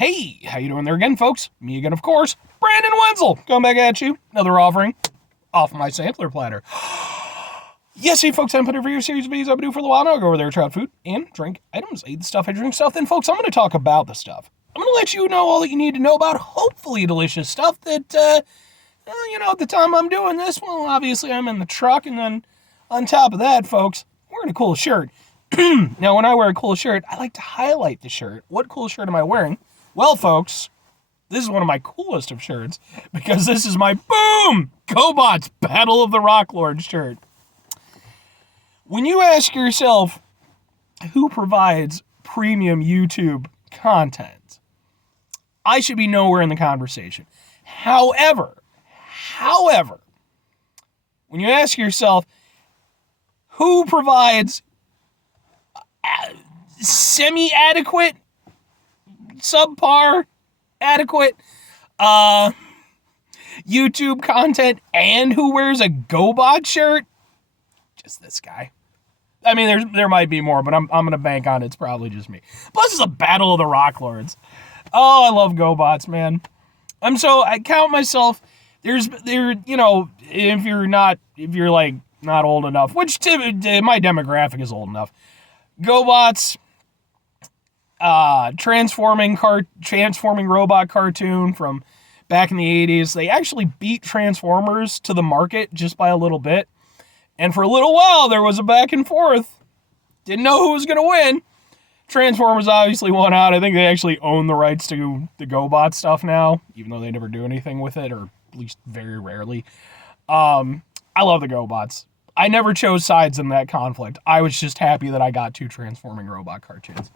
Hey, how you doing there again, folks? Me again, of course, Brandon Wenzel, coming back at you. Another offering off my sampler platter. Yes, hey, folks, I'm putting for your series of videos I do for a while now. I go over there, try out food and drink items. I eat the stuff, I drink stuff. Then, folks, I'm going to talk about the stuff. I'm going to let you know all that you need to know about hopefully delicious stuff that, at the time I'm doing this, well, obviously I'm in the truck. And then on top of that, folks, I'm wearing a cool shirt. Now, when I wear a cool shirt, I like to highlight the shirt. What cool shirt am I wearing? Well, folks, this is one of my coolest of shirts because this is my boom GoBots Battle of the Rock Lord shirt. When you ask yourself who provides premium YouTube content, I should be nowhere in the conversation. However, when you ask yourself who provides semi-adequate, subpar, adequate YouTube content and who wears a GoBot shirt, just this guy. I mean, there might be more, but I'm gonna bank on it's probably just me. Plus, it's a battle of the Rock Lords. Oh, I love GoBots, man. I count myself. If you're like not old enough, which my demographic is old enough. GoBots, transforming robot cartoon from back in the 80s. They actually beat Transformers to the market just by a little bit. And for a little while, there was a back and forth. Didn't know who was going to win. Transformers obviously won out. I think they actually own the rights to the GoBot stuff now, even though they never do anything with it, or at least very rarely. I love the GoBots. I never chose sides in that conflict. I was just happy that I got two transforming robot cartoons.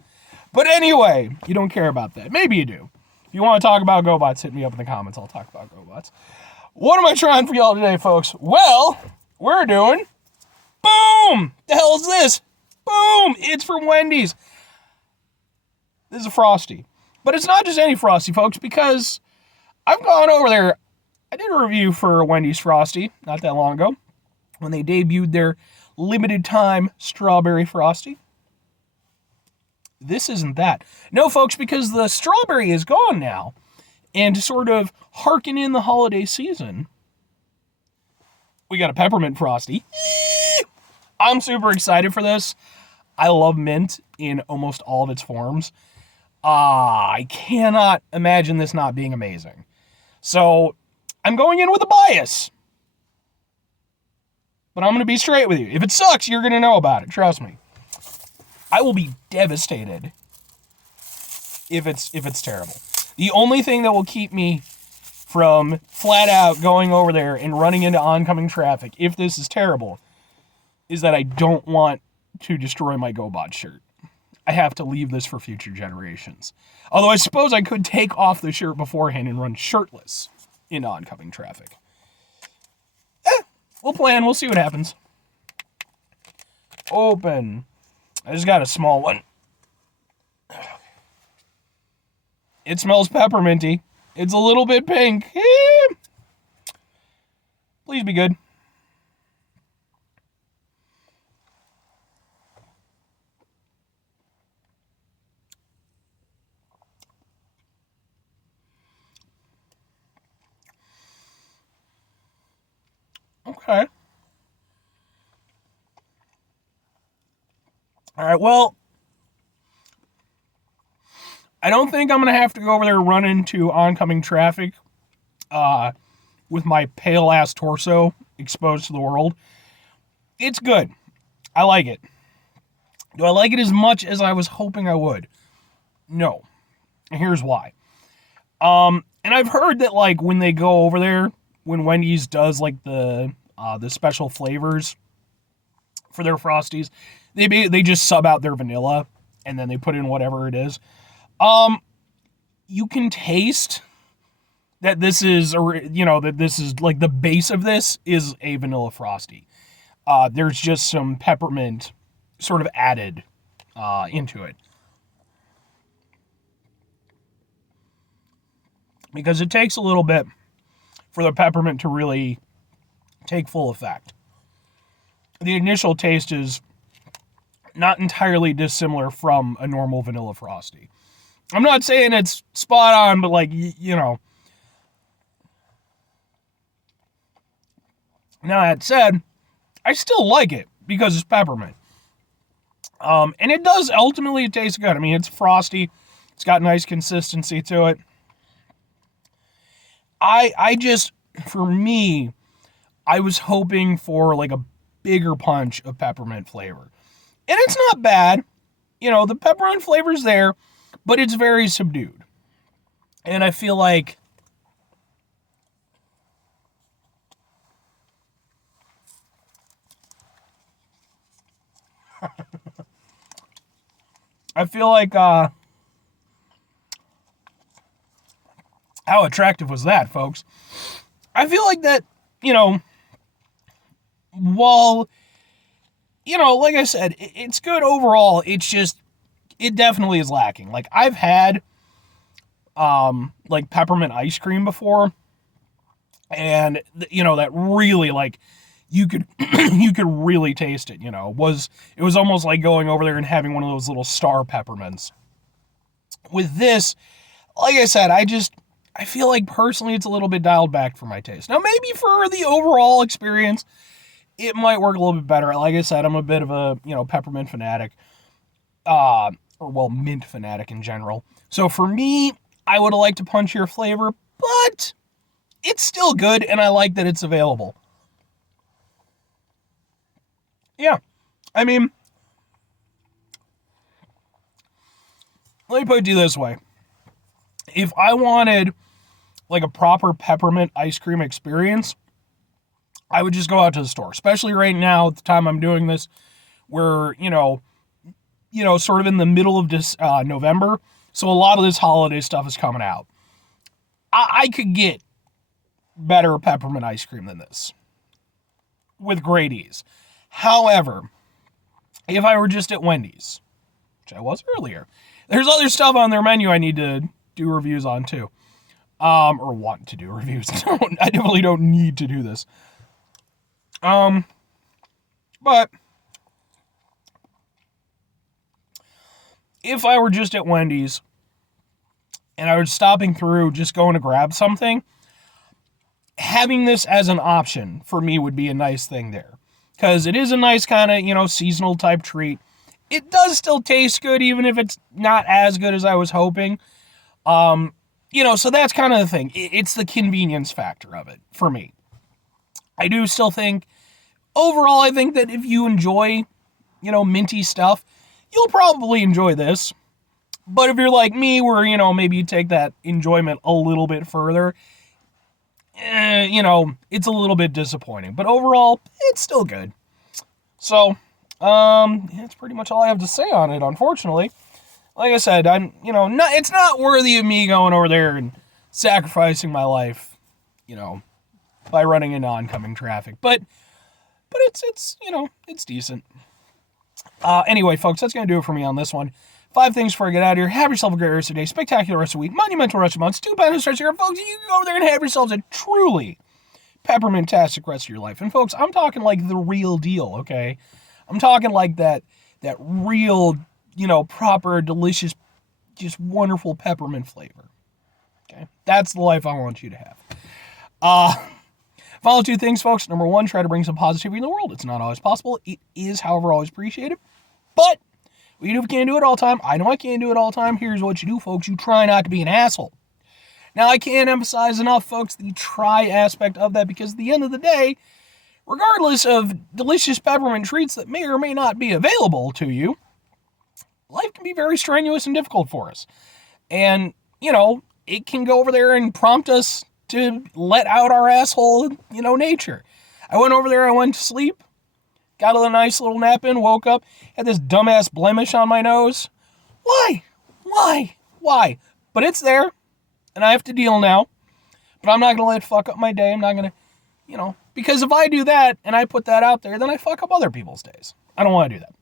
But anyway, you don't care about that. Maybe you do. If you want to talk about GoBots, hit me up in the comments. I'll talk about GoBots. What am I trying for y'all today, folks? Well, we're doing... boom! The hell is this? Boom! It's from Wendy's. This is a Frosty. But it's not just any Frosty, folks, because I've gone over there. I did a review for Wendy's Frosty not that long ago when they debuted their limited time strawberry Frosty. This isn't that. No, folks, because the strawberry is gone now. And to sort of hearken in the holiday season, we got a peppermint Frosty. I'm super excited for this. I love mint in almost all of its forms. I cannot imagine this not being amazing. So I'm going in with a bias. But I'm going to be straight with you. If it sucks, you're going to know about it. Trust me. I will be devastated if it's terrible. The only thing that will keep me from flat out going over there and running into oncoming traffic, if this is terrible, is that I don't want to destroy my GoBot shirt. I have to leave this for future generations. Although I suppose I could take off the shirt beforehand and run shirtless in oncoming traffic. We'll plan. We'll see what happens. Open. I just got a small one. It smells pepperminty. It's a little bit pink. Please be good. Okay. All right, well, I don't think I'm going to have to go over there and run into oncoming traffic with my pale-ass torso exposed to the world. It's good. I like it. Do I like it as much as I was hoping I would? No. And here's why. And I've heard that, like, when they go over there, when Wendy's does, like, the special flavors for their Frosties, they just sub out their vanilla, and then they put in whatever it is. You can taste that this is, that this is, like, the base of this is a vanilla Frosty. There's just some peppermint sort of added into it. Because it takes a little bit for the peppermint to really take full effect. The initial taste is not entirely dissimilar from a normal vanilla Frosty. I'm not saying it's spot on, but like, you know. Now that said, I still like it because it's peppermint. And it does ultimately taste good. I mean, it's frosty. It's got nice consistency to it. I just, for me, I was hoping for like a bigger punch of peppermint flavor. And it's not bad. You know, the peppermint flavor's there, but it's very subdued. And I feel like how attractive was that, folks? I feel like that, you know, while, you know, like I said, it's good overall. It's just, it definitely is lacking. Like, I've had, like, peppermint ice cream before, and, you know, that really, like, you could, you could really taste it, you know. It was almost like going over there and having one of those little star peppermints. With this, like I said, I feel like personally it's a little bit dialed back for my taste. Now, maybe for the overall experience, it might work a little bit better. Like I said, I'm a bit of a, you know, peppermint fanatic. Or, well, mint fanatic in general. So for me, I would have liked a punchier flavor, but it's still good, and I like that it's available. Yeah. I mean, let me put it to you this way. If I wanted like a proper peppermint ice cream experience, I would just go out to the store. Especially right now, at the time I'm doing this, we're, you know, sort of in the middle of this November. So a lot of this holiday stuff is coming out. I could get better peppermint ice cream than this with great ease. However, if I were just at Wendy's, which I was earlier, there's other stuff on their menu I need to do reviews on too. Or want to do reviews. I definitely don't need to do this. But if I were just at Wendy's and I was stopping through, just going to grab something, having this as an option for me would be a nice thing there. Because it is a nice kind of, you know, seasonal type treat. It does still taste good, even if it's not as good as I was hoping. You know, so that's kind of the thing. It's the convenience factor of it for me. I do still think, overall, I think that if you enjoy, you know, minty stuff, you'll probably enjoy this. But if you're like me, where, you know, maybe you take that enjoyment a little bit further, you know, it's a little bit disappointing. But overall, it's still good. So, that's pretty much all I have to say on it, unfortunately. Like I said, it's not worthy of me going over there and sacrificing my life, you know, by running into oncoming traffic. But it's you know, it's decent. Anyway, folks, that's going to do it for me on this one. 5 things before I get out of here. Have yourself a great rest of the day, spectacular rest of the week, monumental rest of the month, stupendous rest of your life, folks. You can go over there and have yourselves a truly peppermint-tastic rest of your life. And folks, I'm talking like the real deal, okay? I'm talking like that real, you know, proper, delicious, just wonderful peppermint flavor. Okay? That's the life I want you to have. Follow 2 things, folks. Number 1, try to bring some positivity in the world. It's not always possible. It is, however, always appreciated. But we can't do it all the time. I know I can't do it all the time. Here's what you do, folks. You try not to be an asshole. Now, I can't emphasize enough, folks, the try aspect of that, because at the end of the day, regardless of delicious peppermint treats that may or may not be available to you, life can be very strenuous and difficult for us. And, you know, it can go over there and prompt us to let out our asshole, you know, nature. I went over there, I went to sleep, got a nice little nap in, woke up, had this dumbass blemish on my nose. Why? But it's there, and I have to deal now. But I'm not going to let it fuck up my day. I'm not going to, you know, because if I do that and I put that out there, then I fuck up other people's days. I don't want to do that.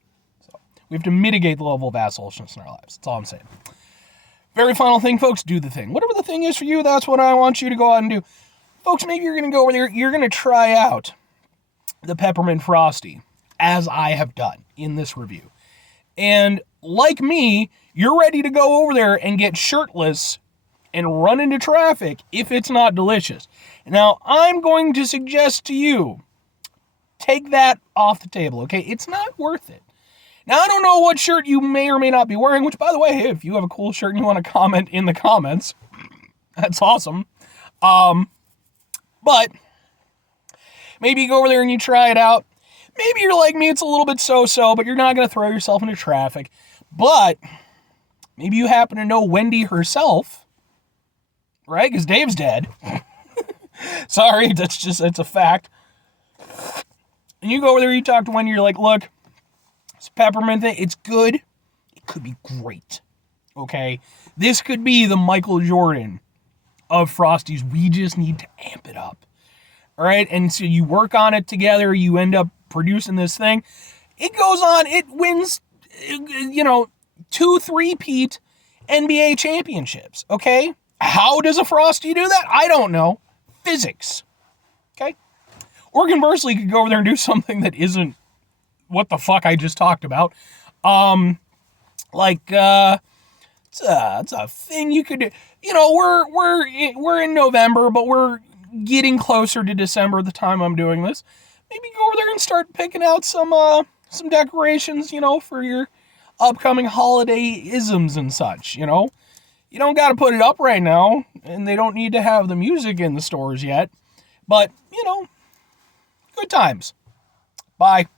So we have to mitigate the level of assholishness in our lives. That's all I'm saying. Very final thing, folks, do the thing. Whatever the thing is for you, that's what I want you to go out and do. Folks, maybe you're going to go over there, you're going to try out the Peppermint Frosty, as I have done in this review. And like me, You're ready to go over there and get shirtless and run into traffic if it's not delicious. Now, I'm going to suggest to you, take that off the table, okay? It's not worth it. Now, I don't know what shirt you may or may not be wearing, which, by the way, hey, if you have a cool shirt and you want to comment in the comments, that's awesome. But maybe you go over there and you try it out. Maybe you're like me, it's a little bit so-so, but you're not going to throw yourself into traffic. But maybe you happen to know Wendy herself, right? Because Dave's dead. Sorry, it's a fact. And you go over there, you talk to Wendy, you're like, look, this Peppermint thing, it's good. It could be great. Okay? This could be the Michael Jordan of Frosties. We just need to amp it up. All right? And so you work on it together. You end up producing this thing. It goes on. It wins, 2 3-peat NBA championships. Okay? How does a Frosty do that? I don't know. Physics. Okay? Or conversely, you could go over there and do something that isn't what the fuck I just talked about. It's a thing you could do. We're in November, but we're getting closer to December at the time I'm doing this. Maybe go over there and start picking out some decorations, for your upcoming holiday isms and such, You don't got to put it up right now, and they don't need to have the music in the stores yet. But, good times. Bye.